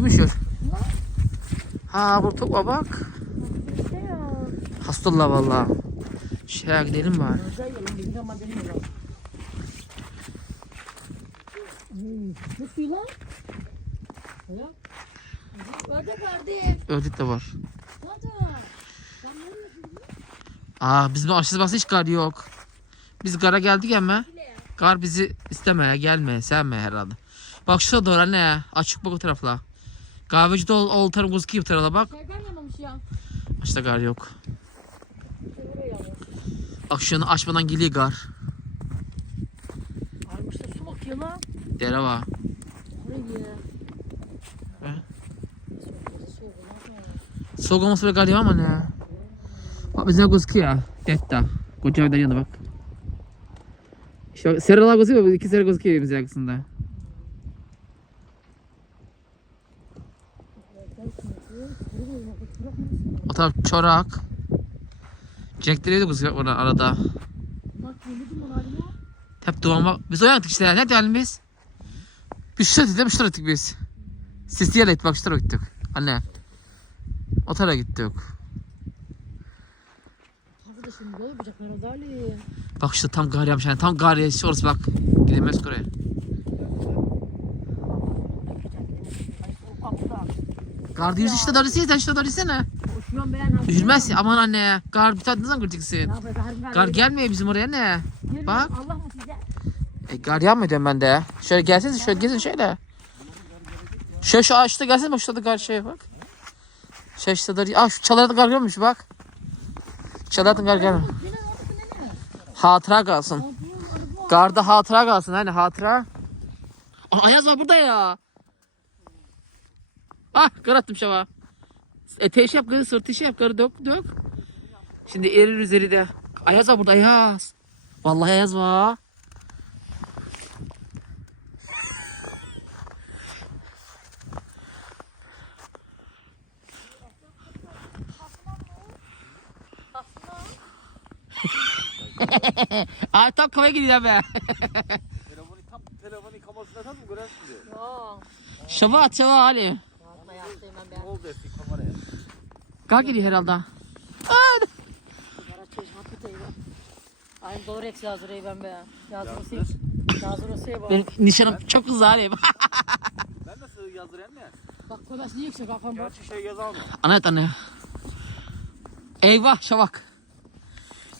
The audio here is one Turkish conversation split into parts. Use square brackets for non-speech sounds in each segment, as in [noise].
Kimmiş o? Ha bu top bak. Ya. Hastollah valla. Şeye gidelim bari. Ne de var. Ne? Aa bizim aşırı bası hiç gar yok. Biz gara geldik ama. Gar bizi istemeye gelmeye sevmeye herhalde. Bak şurada doğru anne. Açık bak o tarafla. Kahveci de ol, ol tarafı gözüküyor bu tarafa bak. Şey vermemiş ya. İşte gar yok. Şunu açmadan geliyor gar. Almışta su bakıyor lan. Dere var. Soğuk olması gar yok ama ne? Bak bize gözüküyor. Detta. Koca evden yanına bak. Bak, sarılar gözüküyor. İki sarı gözüküyor bize yakısında. O taraf çorak. Cenkleri de gözüküyor orada arada. Bak yemedim onu halime. Hep duman bak. Biz oyandık işte. Ne diyelim biz? Biz şu dedik şu tarafa gittik biz. Sisli yere gittik bak şu tarafa gittik. Anne. O tarafa gittik. Arkadaşım ne yapacak herhalde Ali? Bak işte tam gar yapmış yani. Tam gar yerisi orası bak. Gidemez oraya. Ay soğuk kapıda. Gar yüz işte darısı sen işte darısı ne? Üzülmez ya aman anne. Gar bir zaman Ne göreceksin? Gar, gelmiyor bizim oraya ne? bak. Allah mı size? E, gar yanmıyor ben de. Şöyle gelsenize şöyle gezin şöyle. Şöyle şu ağaçta gelsene bak şurada gar şey bak. Şey işte darı. Aa şu çalarda gar görmüş bak. Çalarda gar gelmiyor. Hatıra kalsın. Garda hatıra kalsın hani hatıra. Aa, Ayaz var burada ya. Ah gar attım şava. Eteği yap garı sırtı şey yap garı dök dök. Şimdi erir üzeri de. Ayaz var burada Ayaz. Vallahi Ayaz var. [laughs] Ay tam kafaya gidiyor be. Telefonu tam telefonu kamerasına tam göresin diyor. Şava at şava Ali. Yapma yaptım ben Ne ben. oldu eski Kalk gidiyor herhalde. Ya. Aynı doğru eksi yazır ben be. Yazır o Yazır o bak. Benim nişanım çok hızlı Ali. [laughs] Ben nasıl yazdırayım ne? Bak kolası niye yüksek kafam bak. Gerçi şey yazar mı? Anlat anne. Eyvah şavak.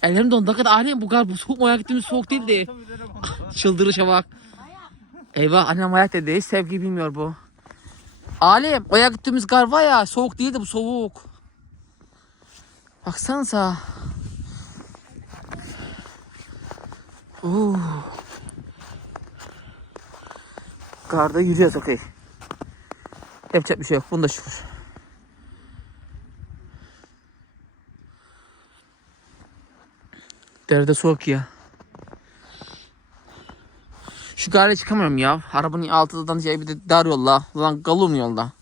Ellerim dondu. Hakikaten Ali bu kadar bu soğuk mu ayak gittiğimiz soğuk değildi. [laughs] Çıldırı şavak. Eyvah annem ayak dedi. Hiç sevgi bilmiyor bu. Alim o ayak gittiğimiz gar var ya soğuk değildi bu soğuk. Baksanıza. Oo. Garda yürüyoruz okey. Yapacak bir şey yok. Bunda şükür. Derede soğuk ya. Şu gare çıkamıyorum ya. Arabanın altından şey bir de dar yolla. Lan kalın yolda.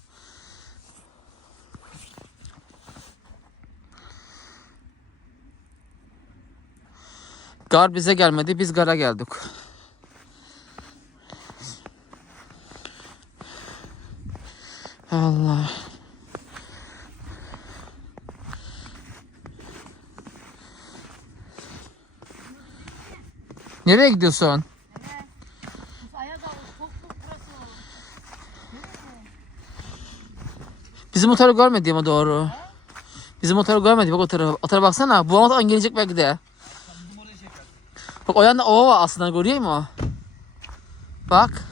Gar bize gelmedi. Biz gara geldik. Allah. Nereye gidiyorsun? Bizim motoru görmedi ama doğru. Bizim motoru görmedi bak o tarafa. O tarafa baksana. Bu motor gelecek belki de. Bak o yanda ova var aslında görüyor musun? Bak.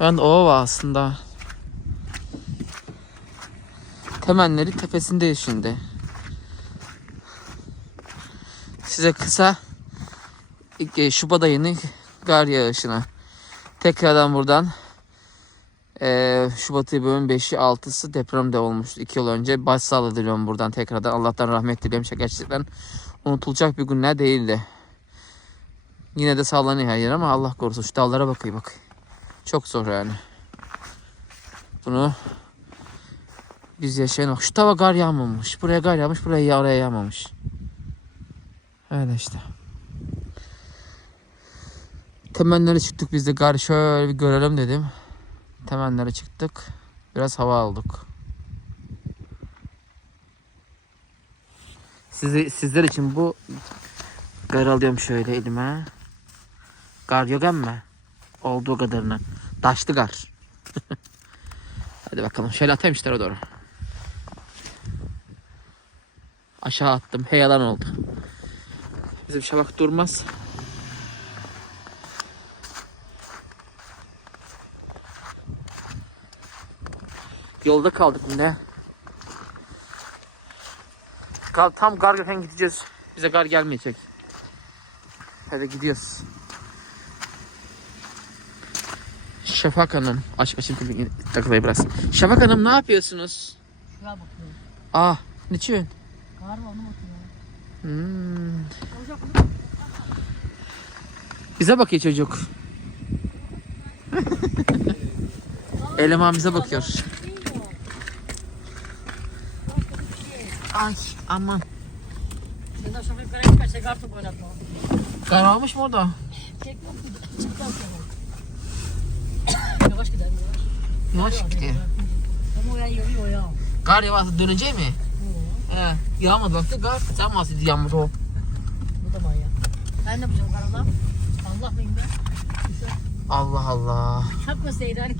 O yanda ova var aslında. Temenleri tepesindeyiz şimdi. Size kısa e, Şubat ayının gar yağışını tekrardan buradan ee, Şubat ayı 5'i 6'sı depremde olmuştu 2 yıl önce. Başsağlığı diliyorum buradan tekrardan. Allah'tan rahmet diliyorum. Gerçekten unutulacak bir günler değildi. Yine de sallanıyor her yer ama Allah korusun. Şu dallara bakıyor bak. Çok zor yani. Bunu biz yaşayan bak. Şu tava gar yağmamış. Buraya gar yağmış. Buraya oraya yağmamış. Öyle işte. Temelleri çıktık biz de gar şöyle bir görelim dedim. Temenlere çıktık. Biraz hava aldık. Sizi, sizler için bu gar alıyorum şöyle elime. Gar yok emme. Olduğu kadarını. Taşlı gar. [laughs] Hadi bakalım. Şöyle atayım işte doğru. Aşağı attım. Heyalan oldu. Bizim şabak durmaz. Yolda kaldık yine. Kal tam gar gelirken gideceğiz. Bize gar gelmeyecek. Hadi gidiyoruz. Şafak Hanım. Aç açayım kapıyı takılayım biraz. Şafak Hanım ne yapıyorsunuz? Şuraya bakıyorum. Ah, niçin? Kar var onu bakıyor. Hmm. Bize bakıyor çocuk. [laughs] Eleman bize bakıyor. Ay aman. Sen de şoför yukarı çıkar, şey kartop oynatma. Kar almış mı orada? Çek sonra. Yavaş gider yavaş. Yavaş gidiyor. Ama o ya yürüyor ya. Kar yavaş dönecek mi? He. Yağmadı baktı kar. Sen bahsediyorsun yağmur o. Bu da manyak. Ben ne yapacağım karala? Allah mıyım ben? Allah Allah. Yapma Seyran.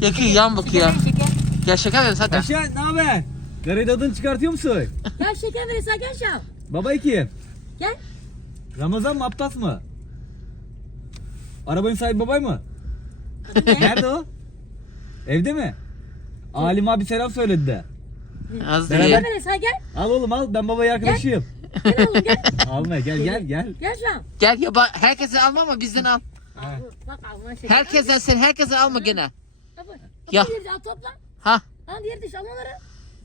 Yakıyor yan bakıyor. Şeker, şeker. Gel şeker verin hadi. Ayşe ne haber? Garayı adını çıkartıyor musun? Gel şeker verirsen gel şu an. Baba kim? Gel. Ramazan mı Abbas mı? Arabanın sahibi babay mı? Nerede o? Evde mi? Alim abi selam söyledi de. Az Beraber- değil. Şeker verirsen gel. Al oğlum al ben babayı arkadaşıyım. Gel oğlum gel. Alma gel gel gel. Gel şu an. Gel ya bak herkese alma ama bizden al. Bak alma şeker. Herkesten sen herkese alma gene. Kapı. Ya. Al topla. Ha. Al diğeri düş al onları.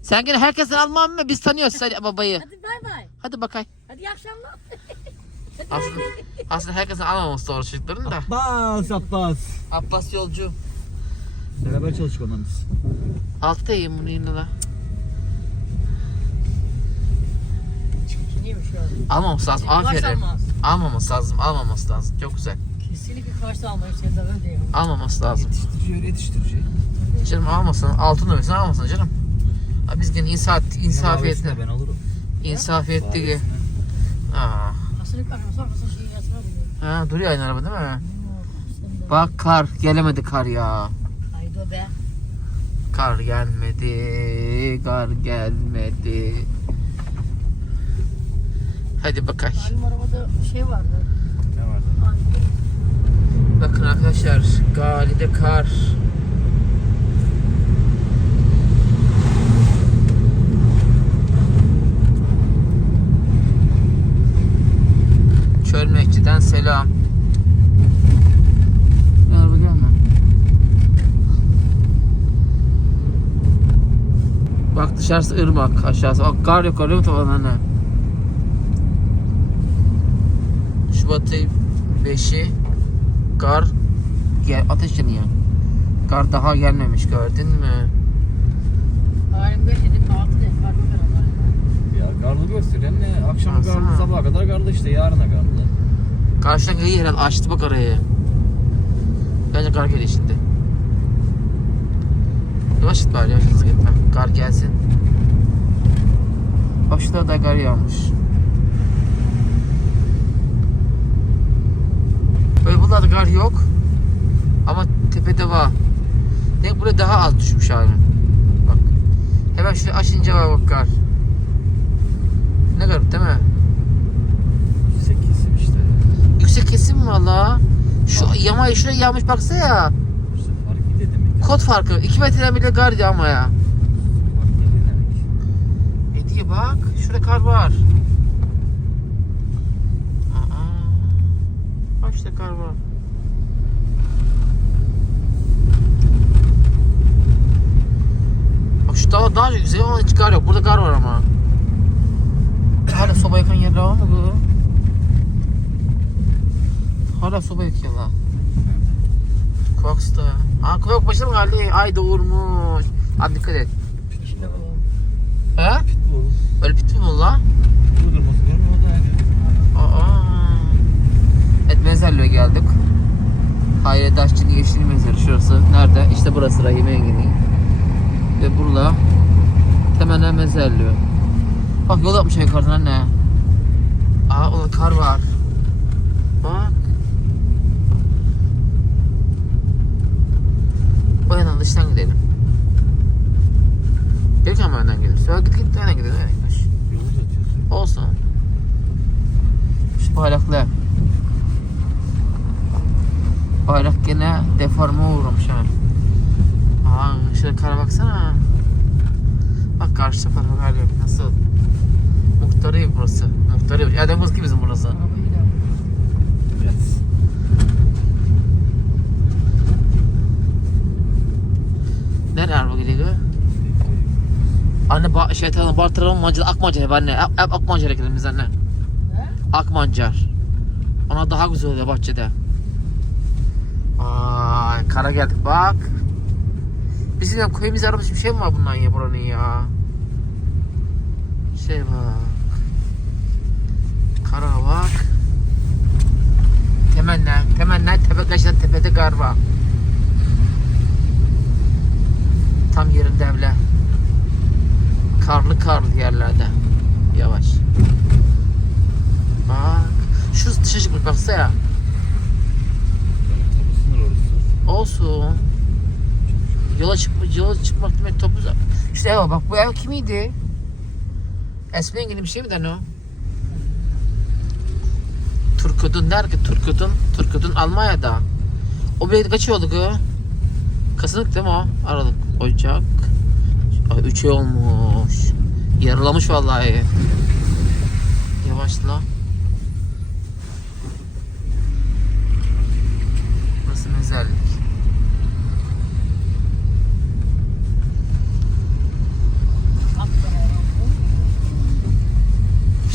Sen gene herkesten alma ama biz tanıyoruz seni babayı. Hadi bay bay. Hadi bakay. Hadi iyi akşamlar. [laughs] Aslında, aslında herkesin almaması doğru çocukların da. Abbas Abbas. Abbas yolcu. Beraber çalışık ondan biz. Alttayım bunu yine la. Neymiş ya? Almaması lazım. Aferin. almaz? Almaması lazım. Almaması lazım. Çok güzel. Kesinlikle kaçta almayı sevdi öyle değil. Almaması lazım. Yetiştirici yetiştirici. Canım almasın. Altın ömrüsünü almasın canım. Ha, biz gene insaf, insafiyetli. Ben alırım. İnsafiyetli ki. Aa. Ha, duruyor aynı araba değil mi? Bak kar. Gelemedi kar ya. Haydi be. Kar gelmedi. Kar gelmedi. Hadi bakay. Benim arabada şey vardı. Ne vardı? Bakın arkadaşlar. Gali'de kar. Çölmekçiden selam. Araba gelme. Bak dışarısı ırmak aşağısı. Bak kar yok görüyor musun tavanlarına? Şubat ayı 5'i kar gel ateş yanıyor. Kar daha gelmemiş gördün mü? Halim 5 dedim 6 dedim. Pardon ben Ya garlı gösteren ne? Akşam Baksana. garlı sabaha kadar garlı işte garlı. Karşıdan iyi herhalde açtı bak arayı. Bence kar geliyor şimdi. Yavaş git bari yavaş hızlı gitme. Kar gelsin. Bak şurada da kar yağmış. Böyle buralarda kar yok. Ama tepede var. Demek buraya daha az düşmüş abi. Bak. Hemen şurayı açınca var bak kar. Ne garip değil mi? Yüksek kesim işte. Kesim mi valla? Şu yamayı şuraya yağmış baksa ya. İşte fark. Kod farkı. 2 metreden bile kar yağma ya. Fark demek. Hediye bak. Şurada kar var. Aa. Bak işte kar var. Bak şu daha, daha güzel ama hiç kar yok. Burada kar var ama. Hala soba yakan yerler var mı bu? Hala soba yakıyorlar. Koks'ta. Aa Kork başım geldi. Ay doğurmuş. Abi dikkat et. Bu. He? Bu. Öyle bitti mi valla? Bu durması görmüyor o da yani. Aa. Evet mezarlığa geldik. Hayri Daşçı'nın yeşil mezarı şurası. Nerede? İşte burası Rahime Engin'i. Ve burada temennen mezarlıyor. Bak yol yapmışlar yukarıdan anne. Aa orada kar var. Bak. O yandan dıştan gidelim. Gelirken mi önden gelir? Sonra git git önden gidelim. Önden gidiyor. Olsun. Şu bayraklar. Bayrak gene deforme uğramış ha. Aa şöyle kara baksana. Bak karşı tarafa yok. Nasıl? Muhtarı burası. Muhtarı. Adamız ki bizim burası. Arabayı da. Evet. Nerede araba gidiyor? Anne ba şey tamam Bartıralım Mancı Akmancar hep anne. Hep, hep Akmancar'a gidelim biz anne. Ne? Akmancar. Ona daha güzel oluyor bahçede. Ay kara geldik bak. Bizim köyümüz aramış bir şey mi var bundan ya buranın ya? Şey bak. Kara bak. Temenler, temenler tepe kaçtan tepede kar var. Tam yerinde evler. Karlı karlı yerlerde. Yavaş. Bak. Şu dışa çıkmış baksana. Olsun. Yola çıkmak, yola çıkmak demek topuz. İşte eve bak bu ev kimiydi? Esmen gibi bir şey mi o? Turkut'un der ki Turkut'un, Turkut'un Almanya'da. O bile kaç oldu ki? Kasımlık değil mi o? Aralık, Ocak. Ay 3 ay olmuş. Yarılamış vallahi. Yavaşla. Burası mezarlık.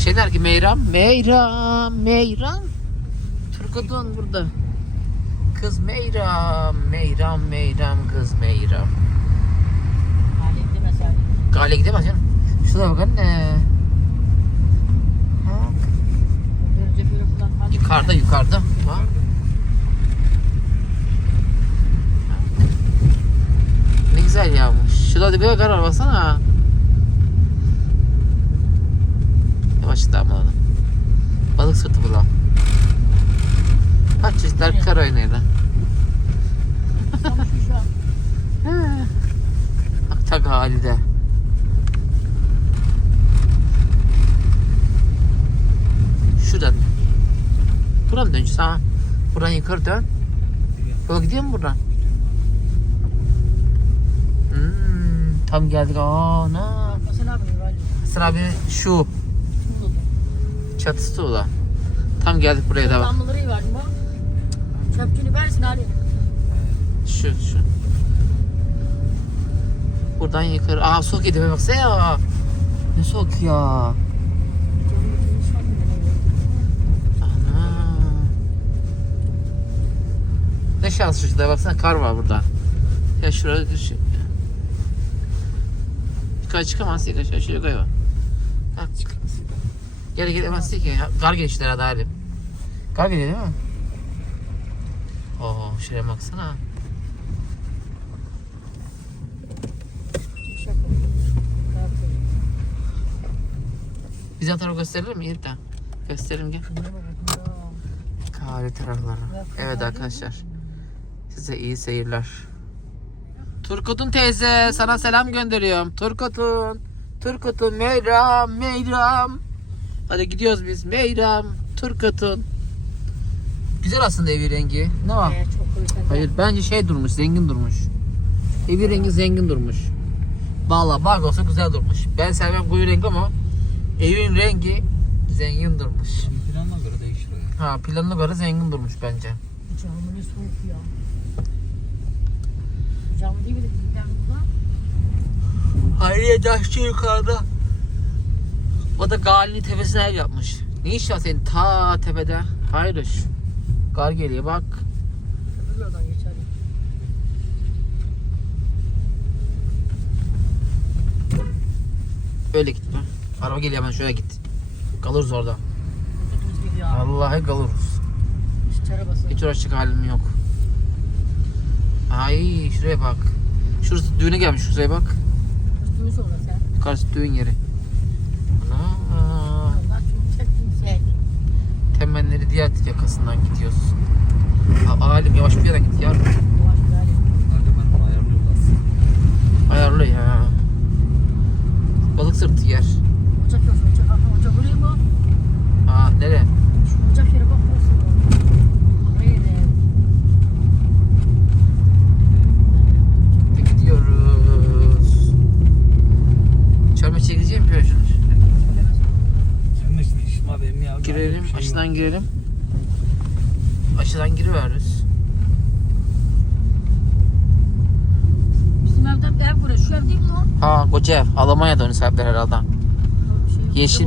Şey der ki Meyram, Meyram, Meyram. Turkut'un burada. Kız Meyram, Meyram, Meyram, kız Meyram. Gale gidemez canım. Şurada bak anne. Hadi. Yukarıda yukarıda. Bak. Ne güzel yağmış. Şurada bir kar var baksana. Yavaş damladı. Balık sırtı bu lan. Kaç çeşitler kar an. [laughs] Bak tak halide. Şuradan. Buradan dön sağa. Buradan yukarı dön. Yola gidiyor mu buradan? Hmm, tam geldik. Ne? Mesela abi böyle. Hasan abi şu çatısı tuğla. Tam geldik buraya da bak. Damlaları verdim bak. Çöpçünü versin Ali. Şu şu. Buradan yukarı. Aa soğuk edime baksana ya. Ne soğuk ya. Ana. Ne şanslı şurada baksana kar var burada. Ya şurada düşün. Yukarı çıkamazsın yukarı şöyle şöyle yukarı bak. Bak çıkamazsın. Geri gelemezsin ki. Kar geçti herhalde halim. Kar geliyor değil mi? Oo şuraya baksana. Bizden tarafı gösterilir mi Yiğit'ten? Gösteririm gel. Kahve tarafları. Evet arkadaşlar. Size iyi seyirler. Turkut'un teyze sana selam gönderiyorum. Turkut'un. Turkut'un Meyram Meyram. Hadi gidiyoruz biz. Meyram Turkut'un. Güzel aslında evi rengi. Ne var? Çok koyu Hayır bence şey durmuş, zengin durmuş. Evi rengi zengin durmuş. Valla bak olsa güzel durmuş. Ben sevmem koyu renk ama evin rengi zengin durmuş. Planına göre değişir o ya. Ha planına göre zengin durmuş bence. Camı ne soğuk ya. Değil mi de bizimkiler? Hayriye Daşçı yukarıda. O da Gali'nin tepesine ev yapmış. Ne iş var senin ta tepede? Hayır. Gar geliyor bak. Öbür yoldan. Öyle gitme. Araba geliyor hemen şöyle git. Kalırız orada. Vallahi kalırız. Şu arabası. Hiç uğraşacak halim yok. Ay şuraya bak. Şurası düğüne gelmiş şuraya bak. Üstümü sonra sen. Yukarısı düğün yeri. Ana. Sen. Temenleri diğer yakasından gidiyoruz. A- Alim yavaş bir yere git aslında. Ayarlı ya. Balık sırtı yer. Ocak yok, ocak. Ocak oraya mı? Aa nere? Şu ocak yere bak olsun. Oraya ne? Gidiyoruz. Çarmıha çekeceğim bir şunu. Sen de şimdi işim abi emmi abi. Yok. girelim. Aşıdan giriveriz. Bizim evden bir ev buraya. Şu ev değil mi lan? Ha koca ev. Almanya'da onu sahipler herhalde. Bir şey yok. Yeşil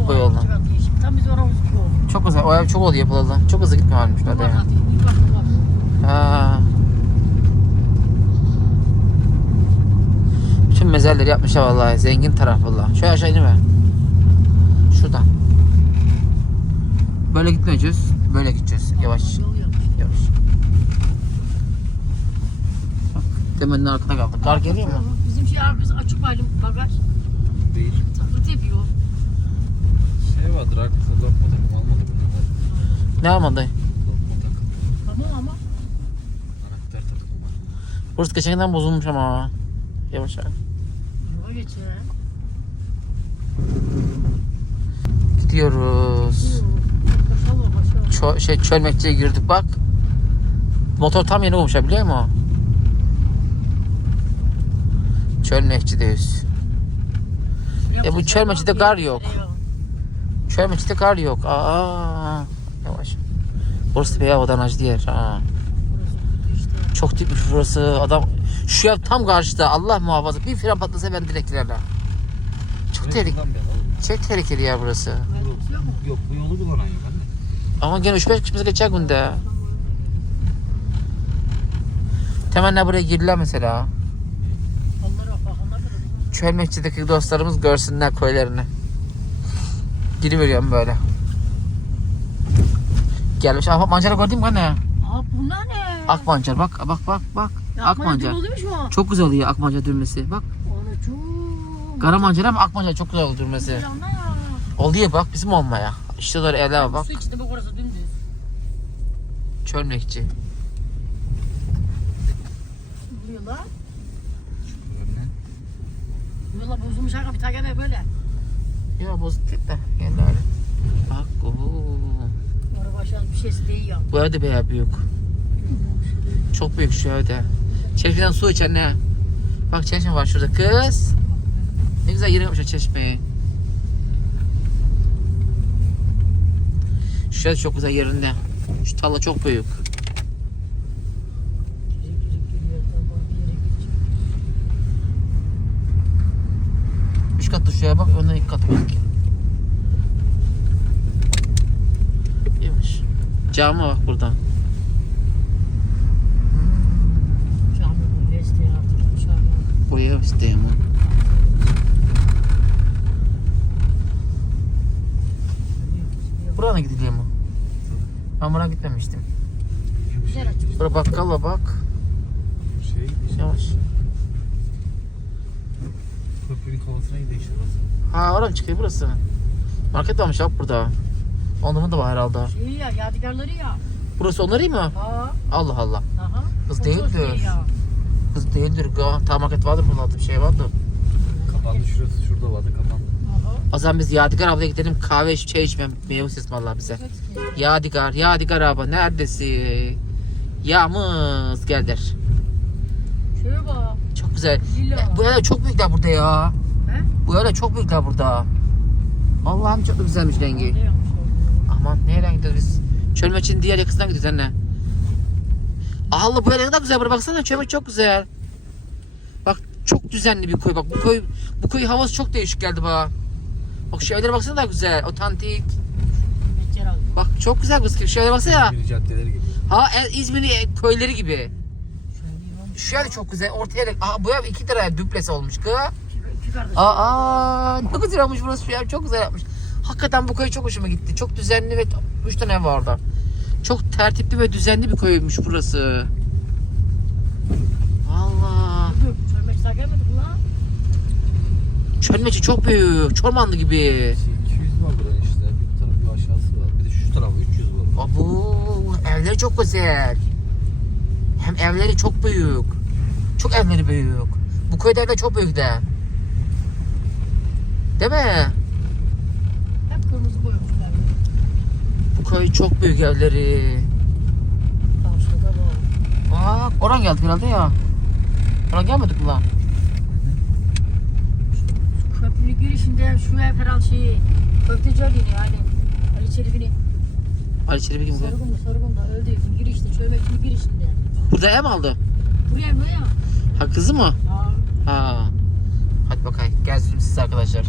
kat yeşil. Tam bizim oramız gibi oldu. Çok güzel. O ev çok oldu yapılalı. Çok hızlı gitmiyor halmiş Var zaten. ya. zaten. İyi bak bak. Ha. Bütün mezarları yapmışlar vallahi. Zengin taraf vallahi. Şöyle aşağı inme. Şuradan. Böyle gitmeyeceğiz. Böyle gideceğiz. Yavaş. Yavaş. Bak. Demenin arkada kaldık. Kar geliyor mu? Bizim şey abi biz açık halim bagaj. Değil. Takıntı yapıyor. Şey vardır arkasında lokma takım almadı. Ne almadı? Lokma takım. Tamam ama. Anahtar takım var. Burası geçen bozulmuş ama. Yavaş yavaş. Yola geçer. Gidiyoruz. Çö şey çölmekçiye girdik bak. Motor tam yeni olmuş biliyor musun? Çölmekçideyiz. Ya bu Çelmeç'te gar yok. Çölmekçide kar yok. Aa, yavaş. Burası bir havadanaj yer. Ha. Çok dipmiş burası. Adam şu ev tam karşıda. Allah muhafaza. Bir fren patlasa ben direkt ilerler. Çok tehlikeli. Çok tehlikeli ya burası. Yok bu yolu kullanan yok. Ama gene 3-5 kişimiz geçer günde. Temenni buraya girdiler mesela. Bak. Çölmekçideki dostlarımız görsünler köylerini. Giriveriyorum böyle. Gelmiş. Aa, bak mancara gördün mü anne? Aa bunlar ne? Akmancar bak bak bak bak. Akmancar. oluyor mu? Çok güzel oluyor akmancar dürmesi. Bak. Onu çok. Kara mancar ama akmancar çok güzel oluyor dürmesi. Oluyor bak bizim olmaya. İşte doğru var bak. Su içinde bak orası dümdüz. Çölmekçi. Buraya Önüne. Yola bozulmuş aga bir tane böyle. Ya bozuk değil de. Gel öyle. Bak ooo. Orada başka bir şeysi değil ya. Bu evde bayağı büyük. Çok büyük şu evde. Çeşmeden su içer ne? Bak çeşme var şurada kız. Ne güzel yeri yapmış o çeşmeyi. Şu ev çok güzel yerinde. Şu tarla çok büyük. Üç katlı şu eve bak önden iki katı bak. Yavaş. Cami bak buradan. Buraya isteyeyim onu. Buraya gidiliyor mu? Ben buraya gitmemiştim. Güzel açmış. Buraya bakkala bak. Şey Yavaş. köprünün kovasına gidiyor işte burası. Ha oradan çıkıyor burası. Market varmış bak burada. Onların da var herhalde. Şey ya yadigarları ya. Burası onları mı? Ha. Allah Allah. Aha. Kız değildir. şey ya. Kız değildir. Ga. Ta market vardır bunun altı bir şey vardı. Kapandı şurası şurada vardı kapandı. O zaman biz Yadigar ablaya gidelim kahve iç, çay içmem. Meyve ısmarlar bize. Yadigar, Yadigar abla neredesin? Yağmız gel der. Şöyle bak. Çok güzel. Lila. E, Bu evler çok büyükler burada ya. He? Bu evler çok büyükler burada. Allah'ım çok güzelmiş rengi. Ne? Aman nereye gidiyoruz biz? Çölmeç'in diğer yakasından gidiyoruz anne. Allah bu yer ne kadar güzel buraya baksana Çölmeç çok güzel. Bak çok düzenli bir köy bak bu köy bu köy havası çok değişik geldi bana. Bak şu evlere baksana da güzel otantik. Bak çok güzel kız şu evlere baksana. Bir caddeleri gibi. Ha e, İzmir'in e, köyleri gibi. Şu ev çok güzel ortaya Aa, bu ev iki liraya düples olmuş kız. Kardeş. Aa ne güzel olmuş burası şu ev çok güzel yapmış. Hakikaten bu köy çok hoşuma gitti. Çok düzenli ve üç tane ev var orada. Çok tertipli ve düzenli bir köymüş burası. Çölmeci çok büyük. Çormanlı gibi. 200 var buranın işte. Bir tarafı bir aşağısı var. Bir de şu tarafı 300 var. Abu evleri çok güzel. Hem evleri çok büyük. Çok evleri büyük. Bu köyde evler çok büyük de. Değil mi? Hep kırmızı koymuşlar. Bu köy çok büyük evleri. Karşıda bu. Aa, oran geldik herhalde ya. Oran gelmedik mi lan? Köprünün girişinde şu ev herhalde şey köfteci öldüğünü yani. Ali Çelebi'nin Ali Çelebi kim bu? Sorgun'da Sorgun'da öldüğü girişte çömekçinin girişinde. Burada ev mi aldı? Buraya mı ya? Ha kızı mı? Aa, Ha. Hadi bakayım. Gelsin siz arkadaşlar.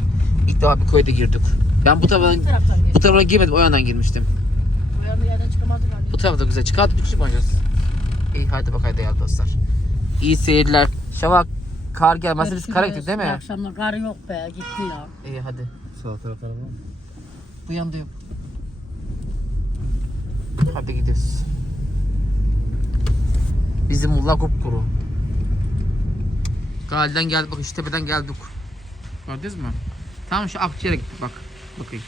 İlk defa bir köyde girdik. Ben bu tarafa bu tarafa girmedim. O yandan girmiştim. Bu yana yerden çıkamadık hani. Bu tarafta güzel. Çıkardık küçük bakacağız. İyi hadi bakayım değerli dostlar. İyi seyirler. Şavak kar gelmezse biz kara gittik değil mi? Akşamda kar yok be gitti ya. İyi hadi. Sağ taraf araba. Bu yanda yok. Hadi gidiyoruz. Bizim mulla kupkuru. Galiden geldik bak şu tepeden geldik. Gördünüz mü? Tam şu akciğere gittik bak. Bakayım.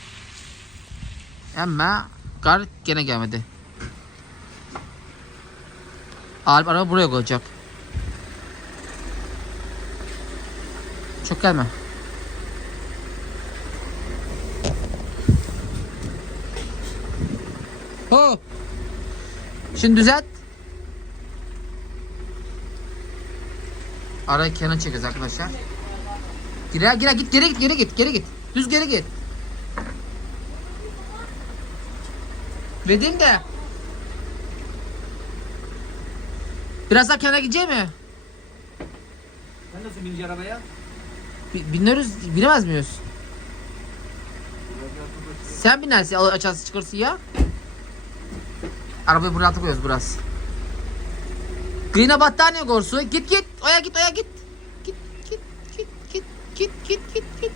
Ama kar gene gelmedi. Alp araba buraya koyacak. Çok. Hop. Şimdi düzelt. Arayı kenar çekeceğiz arkadaşlar. Gire gire git geri git geri git geri git. Düz geri git. Dedim de. Biraz daha kenara gidecek mi? Sen nasıl bineceksin arabaya? Bi- Biniyoruz, binemez miyiz? Sen binersin, al- açarsın çıkarsın ya. Arabayı buraya atıp biraz. Green'e battaniye korsu. Git git, oya git, oya git. Git, git, git, git, git, git, git, git.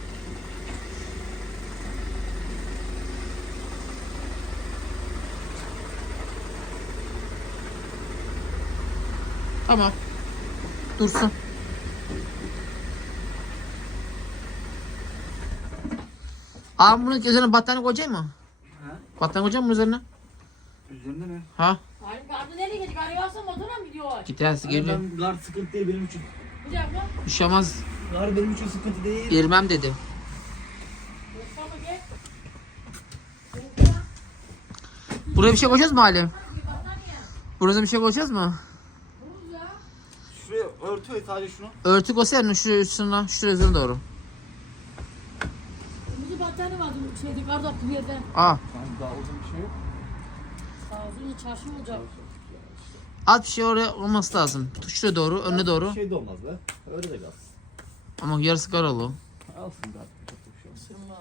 Tamam. Dursun. Abi bunun üzerine battaniye koyacak mı? Ha? Battaniye koyacak mı bunun üzerine? Üzerinde mi? Ha? Halim karnı nereye gidiyor? Kar yağsa motora mı gidiyor? Gidersin geliyor. Ben gar sıkıntı değil benim için. Bir dakika. Olmaz. Gar benim için sıkıntı değil. Girmem dedi. Buraya bir şey koyacağız mı Ali? Buraya bir şey koyacağız mı? Şuraya örtüyor sadece şunu. Örtü koysana şu üstüne, şu üzerine doğru. Kırmızı battaniye vardı şeyde attı bir yerde. Aa, daha uzun bir şey yok. Sağ olsun çarşı olacak. at bir şey oraya olması lazım. Şuraya doğru, önüne doğru. Bir şey de olmaz be. Öyle de kalsın. Ama yarısı karalı. Alsın da artık çok bir şey olmaz. Sırma.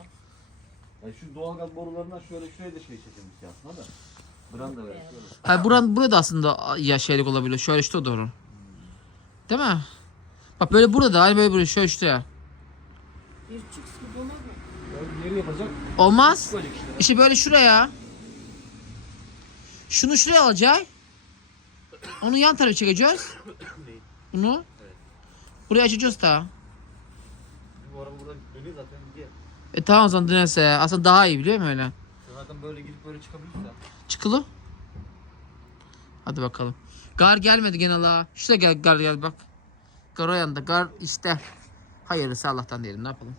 Yani şu doğalgaz borularından şöyle şuraya da şey çekilmiş aslında da. Branda ver şöyle. Hayır buran, burada da aslında ya şeylik olabilir. Şöyle şu doğru. Değil mi? Bak böyle burada da, hani böyle böyle şöyle işte ya. Bir mı? Yeri yapacak. Olmaz. Böyle işte. İşte böyle şuraya. Şunu şuraya alacağız. Onu yan tarafa çekeceğiz. Bunu. Buraya açacağız da. Bu araba burada dönüyor zaten gidiyor. E tamam o zaman dönerse. Aslında daha iyi biliyor musun öyle? Zaten böyle gidip böyle çıkabilirsin. Çıkılı. Hadi bakalım. Gar gelmedi gene la. Şurada gel gar gel bak. Gar o yanda. Gar işte. Hayırlısı Allah'tan diyelim ne yapalım.